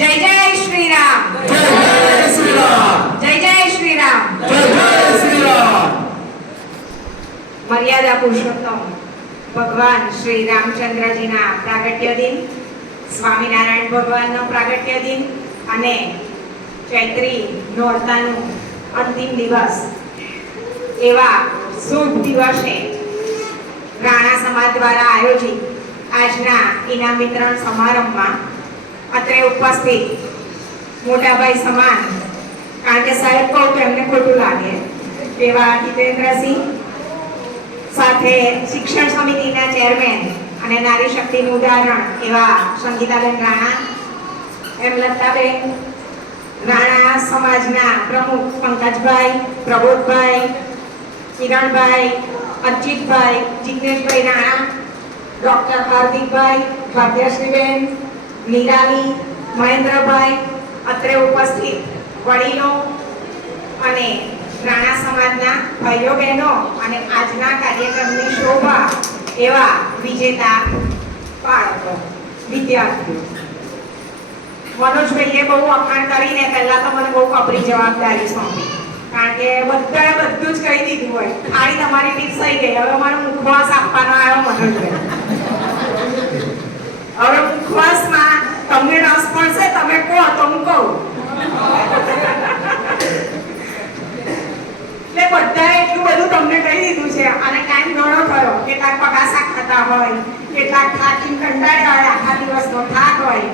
જય જય શ્રી રામ જય જય શ્રી રામ મર્યાદા પુરુષોત્તમ, ભગવાન શ્રી રામચંદ્રજીના પ્રાગટ્ય દિન, સ્વામિનારાયણ ભગવાનનો પ્રાગટ્ય દિન અને ચૈત્રી નોરતાનું અંતિમ દિવસ. એવા શુભ દિવસે રાણા સમાજ દ્વારા આયોજિત આજના ઇનામ વિતરણ સમારંભમાં અત્રે ઉપસ્થિત મોટાભાઈ સમાન, કારણ કે સાહેબ કહું તો એમને ખોટું લાગે. એવા જીતેન્દ્રસિંહ સાથે શિક્ષણ સમિતિના ચેરમેન અને નારી શક્તિનું ઉદાહરણ એવા સંગીતાબેન રાણા, એમ લતાબેન રાણા સમાજના પ્રમુખ પંકજભાઈ, પ્રબોધભાઈ, કિરણભાઈ અજીતભાઈ જિજ્ઞેશભાઈ રાણા, ડૉક્ટર હાર્દિકભાઈ, ભાગ્યશ્રીબેન નિરાલી મહેન્દ્રભાઈ અત્રે ઉપસ્થિત વડીલો અને રાણા સમાજના ભાઈઓ બહેનો અને આજના કાર્યક્રમની શોભા એવા વિજેતા બાળકો, વિદ્યાર્થીઓ. મનોજભાઈએ બહુ વખાણ કરીને પહેલા તો મને બહુ કપરી જવાબદારી સોંપી, કારણ કે બધાએ બધું જ કહી દીધું હોય. ખાલી તમારી પીરસાઈ ગઈ, હવે મારો મુખવાસ આપવાનો આવ્યો મનોજભાઈ. હવે મુખવાસમાં તમને રસ પડશે તમે કહો તો હું કહું એટલે બધાએ એટલું બધું તમને કહી દીધું છે અને ટાઈમ ઘણો થયો કેટલાક પગાસા ખાતા હોય, કેટલાક થાકી કંટાળ્યા હોય આખા દિવસનો થાક હોય,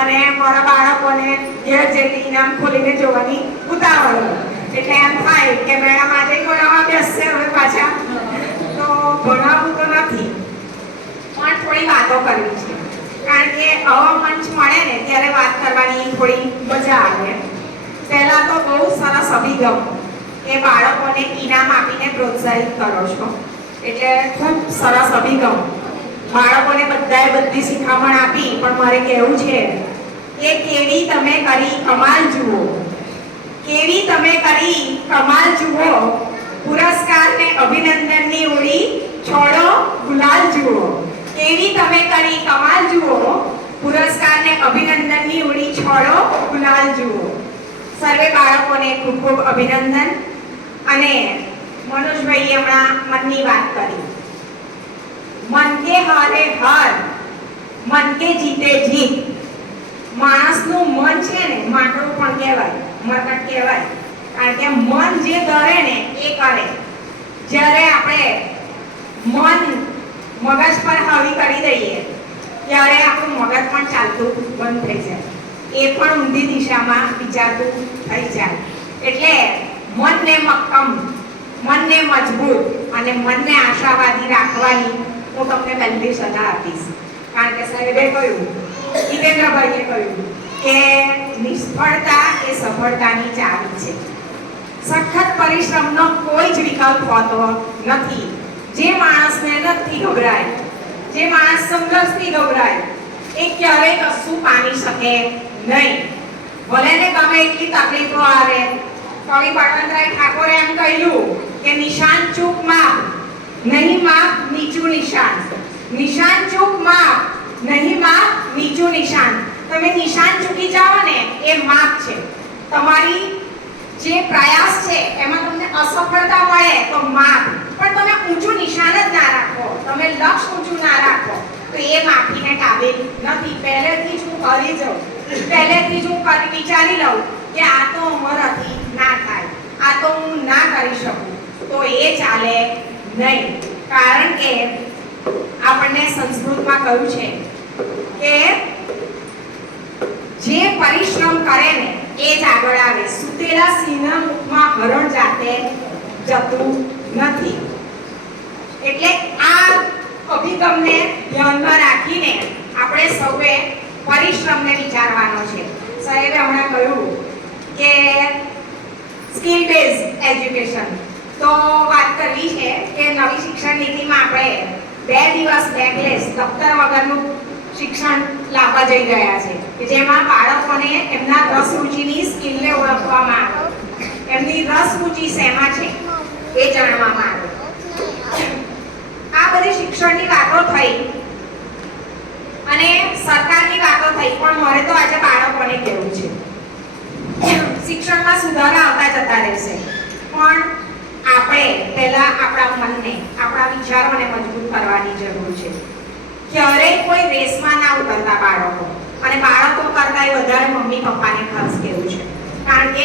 અને મારા બાળકોને ઘેર જઈને ઇનામ ખોલીને જોવાની ઉતાવળ એટલે એમ થાય કે મેડમ આજે ગોળામાં બેસશે હવે પાછા. તો ભણાવવું તો નથી, પણ થોડી વાતો કરવી છે. કારણ કે આવા મંચ મળે ને ત્યારે વાત કરવાની થોડી મજા આવે. પહેલા તો બહુ સરસ અભિગમ એ બાળકોને ઇનામ આપીને પ્રોત્સાહિત કરો છો. એટલે ખૂબ સરસ અભિગમ. બાળકોને બધાએ બધી શિખામણ આપી, પણ મારે કહેવું છે કે કેવી તમે કરી કમાલ જુઓ. કેવી તમે કરી કમાલ જુઓ. પુરસ્કાર ને અભિનંદનની ઉડી છોડો, ગુલાલ જુઓ. કેવી તમે કરી કમાલ જુઓ. પુરસ્કાર ને અભિનંદનની ઉડી છોડો, ગુલાલ જુઓ. સર્વે બાળકોને ખૂબ ખૂબ અભિનંદન. અને મનોજભાઈએ હમણાં મનની વાત કરી. મન કે હારે હાર, મન કે જીતે જીત. માણસનું મન છે ને માટલું પણ કહેવાય, મરકટ કહેવાય. કારણ કે મન જે કરે ને, એ કરે. જ્યારે આપણે મન મગજ પર હાવી કરી દઈએ, ત્યારે આપણું મગજ પણ ચાલતું બંધ થઈ જાય. એ પણ ઊંધી દિશામાં વિચારતું થઈ જાય. એટલે મનને મક્કમ મનને મજબૂત અને મનને આશાવાદી રાખવાની હું તમને પહેલી સલાહ આપીશ. કારણ કે સાહેબે કહ્યું, જીતેન્દ્રભાઈએ કહ્યું કે નિષ્ફળતા એ સફળતાની ચાવી છે. સખત પરિશ્રમનો કોઈ જ વિકલ્પ હોતો નથી. જે માણસને નથી ગભરાય, જે માણસ સંઘર્ષથી ગભરાય, એ ક્યારેય કશું પામી શકે નહીં. ભલે ને ગમે એટલી તકલીફો આવે. કવિ બળવંતરાય ઠાકોરે એમ કહ્યું કે નિશાન ચૂક માપ, નહીં માપ નીચું નિશાન. નિશાન ચૂક માપ, નહીં માપ નીચું નિશાન. તમે નિશાન ચૂકી જાઓ ને, એ માપ છે. તમારી જે પ્રયાસ છે, એમાં તમને અસફળતા મળે તો માપ. પણ તમે ઊંચું નિશાન જ ના રાખો. તમે લક્ષ ઊંચું ના રાખો. તો એ માફીને કાબેલી નથી. પહેલેથી જ હું કરી જાઉં. પહેલેથી જ હું વિચારી લઉં કે આ તો અમારાથી ના થાય. આ તો હું ના કરી શકું. તો એ ચાલે નહીં. કારણ કે આપણને સંસ્કૃતમાં કહ્યું છે કે જે પરિશ્રમ કરે ને, એ જ આગળ આવે. સુતેલા સિંહના મુખમાં હરણ જાતે જતું નથી. એટલે આ અભિગમને ધ્યાનમાં રાખીને આપણે સૌએ પરિશ્રમને વિચારવાનો છે. સાહેબે હમણાં કહ્યું કે સ્કિલ બેઝ એજ્યુકેશન. તો વાત કરવી છે કે નવી શિક્ષણ નીતિમાં આપણે બે દિવસ બેકલેસ દફતર વગરનું શિક્ષણ લાવવા જઈ રહ્યા છે. કે જેમાં બાળકોને એમના રસ રુચિની સ્કિલને ઓળખવામાં આવે. એમની રસ રુચિ શેમાં છે એ જાણવામાં આવે. આ બધી શિક્ષણની વાતો થઈ અને સરકારની વાતો થઈ, પણ મારે તો આજે બાળકોને કહેવું શિક્ષણમાં સુધારા આવતા જતા રહેશે. પણ આપણે પહેલા આપણા મનને, આપણા વિચારોને મજબૂત કરવાની જરૂર છે. ક્યારેય કોઈ રેસમાં ના ઉતરતા બાળકો. અને બાળકો કરતાં વધારે મમ્મી પપ્પાને ખાસ કેવું છે. કારણ કે